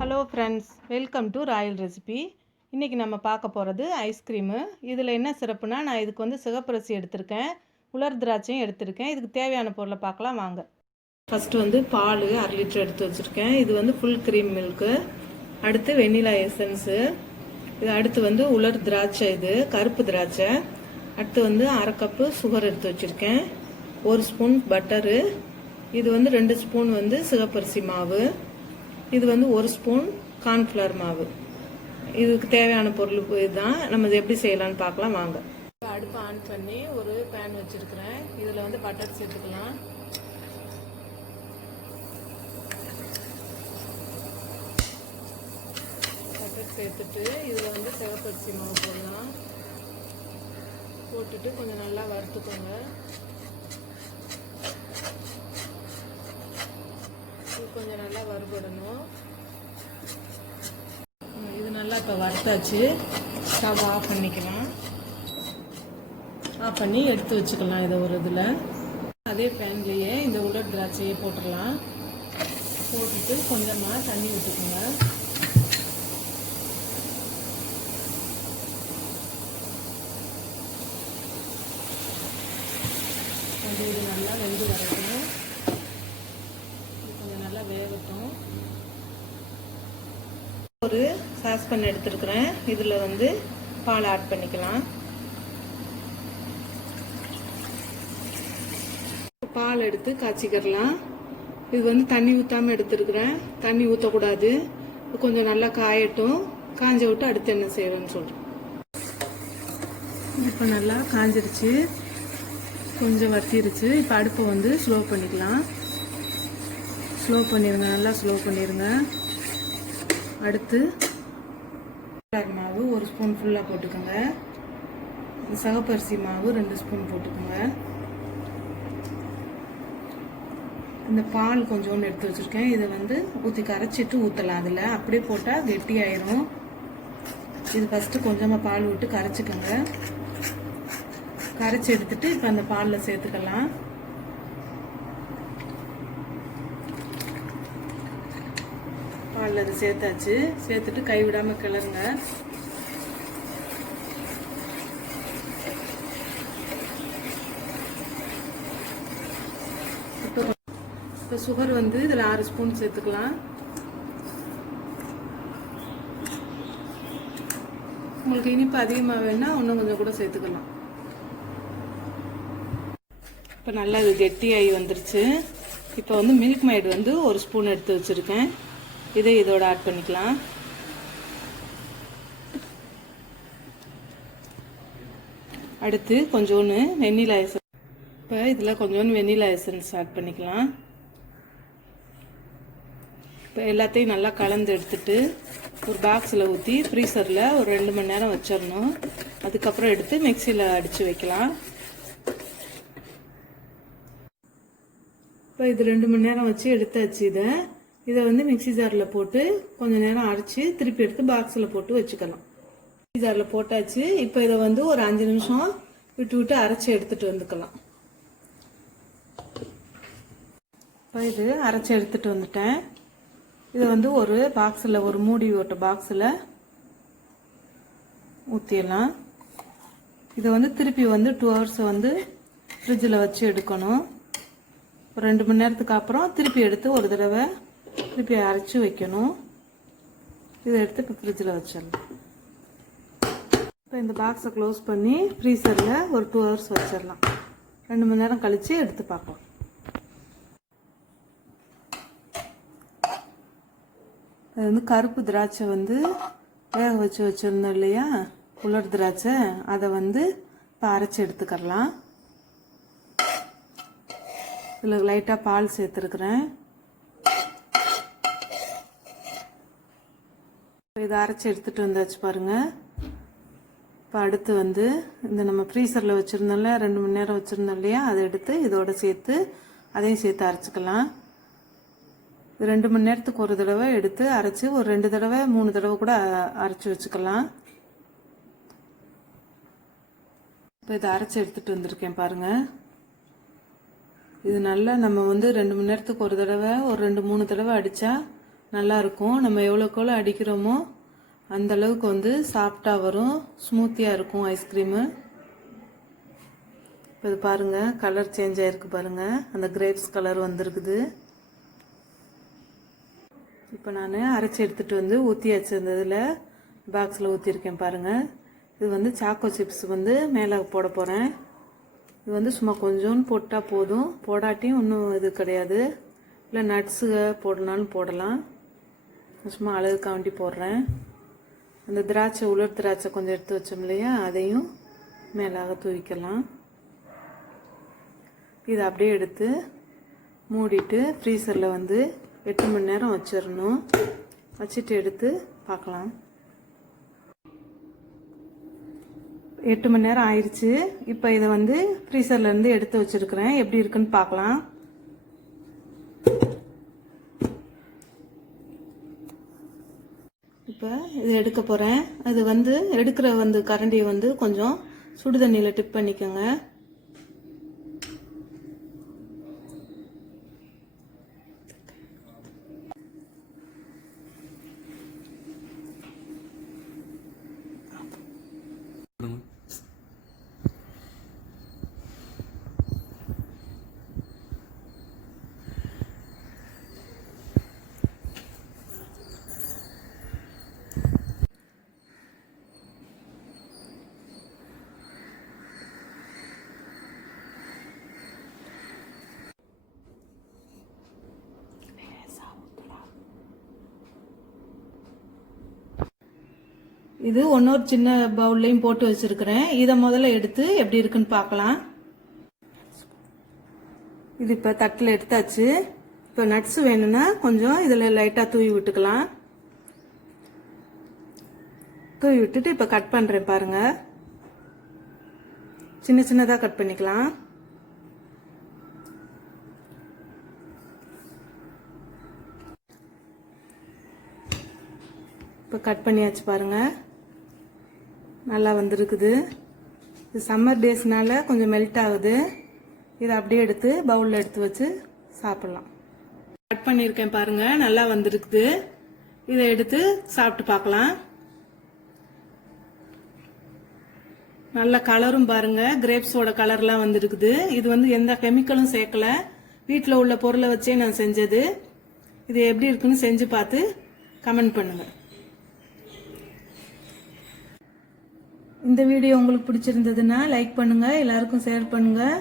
Hello friends, welcome to Royal recipe. இன்றைக்கி நம்ம பார்க்க போகிறது ஐஸ்கிரீமு. இதில் என்ன சிறப்புனா, நான் இதுக்கு வந்து சிகப்பரிசி எடுத்திருக்கேன், உலர் திராட்சையும் எடுத்திருக்கேன். இதுக்கு தேவையான பொருளை பார்க்கலாம் வாங்க. ஃபஸ்ட்டு வந்து பால் 1/2 லிட்டர் எடுத்து வச்சுருக்கேன். இது வந்து ஃபுல் க்ரீம் மில்க்கு. அடுத்து வெண்ணிலா எசன்ஸு. இது அடுத்து வந்து உலர் திராட்சை, இது கருப்பு திராட்சை. அடுத்து வந்து 1/2 கப்பு சுகர் எடுத்து வச்சுருக்கேன். 1 ஸ்பூன் பட்டரு. இது வந்து 2 ஸ்பூன் வந்து சிகப்பரிசி மாவு. இது வந்து 1 ஸ்பூன் கார்ன்ஃப்ளவர் மாவு. இதுக்கு தேவையான பொருள் இதுதான். நம்ம இது எப்படி செய்யலாம்னு பார்க்கலாம் வாங்க. அடுப்பை ஆன் பண்ணி ஒரு பேன் வச்சுருக்கிறேன். இதில் வந்து பட்டர் சேர்த்துக்கலாம். பட்டர் சேர்த்துட்டு இதில் வந்து சிகப்பரிசி மாவு போடலாம். போட்டுட்டு கொஞ்சம் நல்லா வறுத்துக்கோங்க. கொஞ்சம் நல்லா வறுபடணும். இது நல்லா இப்போ வறுத்தாச்சு. ஸ்டவ் ஆஃப் பண்ணிக்கலாம். ஆஃப் பண்ணி எடுத்து வச்சுக்கலாம். இதை ஒரு இதில் அதே பேன்லேயே இந்த உலர் திராட்சையை போட்டுடலாம். போட்டுட்டு கொஞ்சமாக தண்ணி விட்டுக்கோங்க. கொஞ்சம் இது நல்லா வெந்து வரட்டும். வேகட்டும். ஒரு சாஸ்பேன் எடுத்துருக்கிறேன். இதில் வந்து பால் ஆட் பண்ணிக்கலாம். பால் எடுத்து காய்ச்சிக்கிறலாம். இது வந்து தண்ணி ஊற்றாமல் எடுத்துருக்கிறேன். தண்ணி ஊற்றக்கூடாது. கொஞ்சம் நல்லா காயட்டும். காஞ்ச விட்டு அடுத்து என்ன செய்யறோன்னு சொல்கிறேன். இப்போ நல்லா காஞ்சிருச்சு, கொஞ்சம் வத்திருச்சு. இப்போ அடுப்பை வந்து ஸ்லோ பண்ணிக்கலாம். ஸ்லோ பண்ணிடுங்க, நல்லா ஸ்லோ பண்ணிடுங்க. அடுத்து மாவு 1 ஸ்பூன் ஃபுல்லாக போட்டுக்கோங்க. சிகப்பரிசி மாவு 2 ஸ்பூன் போட்டுக்கோங்க. இந்த பால் கொஞ்சோண்டு எடுத்து வச்சுருக்கேன். இதை வந்து ஊற்றி கரைச்சிட்டு ஊற்றலாம். அதில் அப்படியே போட்டால் கெட்டியாயிரும். இது ஃபஸ்ட்டு கொஞ்சமாக பால் விட்டு கரைச்சிக்கோங்க. கரைச்சி எடுத்துட்டு இப்போ அந்த பாலில் சேர்த்துக்கலாம். பாலில் அது சேர்த்தாச்சு. சேர்த்துட்டு கைவிடாமல் கிளறுங்க. இப்போ சுகர் வந்து இதில் 6 ஸ்பூன் சேர்த்துக்கலாம். உங்களுக்கு இனிப்பு அதிகமாக வேணா இன்னும் கொஞ்சம் கூட சேர்த்துக்கலாம். இப்போ நல்லா இது கெட்டியாகி வந்துருச்சு. இப்போ வந்து மில்க் மைடு வந்து 1 ஸ்பூன் எடுத்து வச்சுருக்கேன். இதை இதோட ஆட் பண்ணிக்கலாம். அடுத்து கொஞ்சோன்னு வெண்ணிலா எசன்ஸ். இப்போ இதில் கொஞ்சோன்னு வெண்ணிலா எசன்ஸ் ஆட் பண்ணிக்கலாம். இப்போ எல்லாத்தையும் நல்லா கலந்து எடுத்துட்டு ஒரு பாக்ஸில் ஊற்றி ஃப்ரீசரில் ஒரு 2 மணி நேரம் வச்சிடணும். அதுக்கப்புறம் எடுத்து மிக்சியில் அடித்து வைக்கலாம். இப்போ இது 2 மணி நேரம் வச்சு எடுத்தாச்சு. இதை வந்து மிக்சி ஜாரில் போட்டு கொஞ்சம் நேரம் அரைச்சி திருப்பி எடுத்து பாக்ஸில் போட்டு வச்சுக்கலாம். மிக்சி ஜாரில் போட்டாச்சு. இப்போ இதை வந்து ஒரு 5 நிமிஷம் விட்டு விட்டு அரைச்சி எடுத்துகிட்டு வந்துக்கலாம். இப்போ இது அரைச்சி எடுத்துகிட்டு வந்துட்டேன். இதை வந்து ஒரு பாக்ஸில், ஒரு மூடி ஓட்ட பாக்ஸில் ஊற்றிடலாம். இதை வந்து திருப்பி வந்து 2 ஹவர்ஸ் வந்து ஃப்ரிட்ஜில் வச்சு எடுக்கணும். ஒரு 2 மணி நேரத்துக்கு அப்புறம் திருப்பி எடுத்து ஒரு தடவை திருப்பி அரைச்சி வைக்கணும். இதை எடுத்து இப்போ ஃப்ரிட்ஜில் வச்சிடலாம். இப்போ இந்த பாக்ஸை க்ளோஸ் பண்ணி ஃப்ரீசரில் ஒரு 2 ஹவர்ஸ் வச்சிடலாம். 2 மணி நேரம் கழித்து எடுத்து பார்க்கலாம். அது வந்து கருப்பு திராட்சை வந்து வேக வச்சு வச்சுருந்தோம் இல்லையா, உலர் திராட்சை, அதை வந்து இப்போ அரைச்சி எடுத்துக்கலாம். இதில் லைட்டாக பால் சேர்த்துருக்குறேன். இதை அரைச்சி எடுத்துகிட்டு வந்தாச்சு பாருங்கள். இப்போ அடுத்து வந்து இந்த நம்ம ஃப்ரீசரில் வச்சுருந்தோம்ல, 2 மணி நேரம் வச்சுருந்தோம் இல்லையா, அதை எடுத்து இதோட சேர்த்து அதையும் சேர்த்து அரைச்சிக்கலாம். 2 மணி நேரத்துக்கு ஒரு தடவை எடுத்து அரைச்சி ஒரு 2 தடவை 3 தடவை கூட அரைச்சி வச்சுக்கலாம். இப்போ இதை அரைச்சி எடுத்துகிட்டு வந்திருக்கேன் பாருங்கள். இது நல்லா நம்ம வந்து 2 மணி நேரத்துக்கு ஒரு தடவை ஒரு 2-3 தடவை அடித்தா நல்லாயிருக்கும். நம்ம எவ்வளோக்கு எவ்வளோ அடிக்கிறோமோ அந்த அளவுக்கு வந்து சாஃப்டாக வரும், ஸ்மூத்தியாக இருக்கும் ஐஸ்கிரீமு. இப்போ இது பாருங்கள், கலர் சேஞ்ச் ஆகிருக்கு பாருங்கள், அந்த கிரேப்ஸ் கலர் வந்திருக்குது. இப்போ நான் அரைச்சி எடுத்துகிட்டு வந்து ஊற்றி வச்சுருந்ததில் பாக்ஸில் ஊற்றிருக்கேன் பாருங்கள். இது வந்து சாக்கோ சிப்ஸ் வந்து மேலே போட போகிறேன். இது வந்து சும்மா கொஞ்சோன்னு போட்டால் போதும், போடாட்டியும் ஒன்றும் இது கிடையாது. இல்லை நட்ஸுக போடனாலும் போடலாம். சும்மா அழகுக்காண்டி போடுறேன். அந்த திராட்சை, உலர் திராட்சை கொஞ்சம் எடுத்து வச்சோம் இல்லையா, அதையும் மேலாக தூவிக்கலாம். இதை அப்படியே எடுத்து மூடிட்டு ஃப்ரீசரில் வந்து 8 மணி நேரம் வச்சிடணும். வச்சுட்டு எடுத்து பார்க்கலாம். 8 மணி நேரம் ஆயிடுச்சு. இப்போ இதை வந்து ஃப்ரீசர்லேருந்து எடுத்து வச்சுருக்கிறேன். எப்படி இருக்குன்னு பார்க்கலாம். இப்போ இதை எடுக்க போகிறேன். அது வந்து எடுக்கிற வந்து கரண்டியை வந்து கொஞ்சம் சுடு தண்ணியில் டிப் பண்ணிக்கோங்க. இது ஒன்னொரு சின்ன பவுல்லையும் போட்டு வச்சிருக்கிறேன். இதை முதல்ல எடுத்து எப்படி இருக்குன்னு பார்க்கலாம். இது இப்போ தட்டில் எடுத்தாச்சு. இப்போ நட்ஸ் வேணும்னா கொஞ்சம் இதில் லைட்டாக தூவி விட்டுக்கலாம். தூவி விட்டுட்டு இப்போ கட் பண்ணுறேன் பாருங்கள். சின்ன சின்னதாக கட் பண்ணிக்கலாம். இப்போ கட் பண்ணியாச்சு பாருங்கள், நல்லா வந்திருக்குது. இது சம்மர் டேஸ்னால கொஞ்சம் மெல்ட் ஆகுது. இதை அப்படியே எடுத்து பவுலில் எடுத்து வச்சு சாப்பிட்லாம். கட் பண்ணியிருக்கேன் பாருங்கள், நல்லா வந்திருக்குது. இதை எடுத்து சாப்பிட்டு பார்க்கலாம். நல்ல கலரும் பாருங்கள், கிரேப்ஸோட கலர்லாம் வந்திருக்குது. இது வந்து எந்த கெமிக்கலும் சேர்க்கல, வீட்டில் உள்ள பொருளை வச்சே நான் செஞ்சது. இது எப்படி இருக்குன்னு செஞ்சு பார்த்து கமெண்ட் பண்ணுங்கள். இந்த வீடியோ உங்களுக்கு பிடிச்சிருந்ததுன்னா லைக் பண்ணுங்கள், எல்லாருக்கும் ஷேர் பண்ணுங்கள்.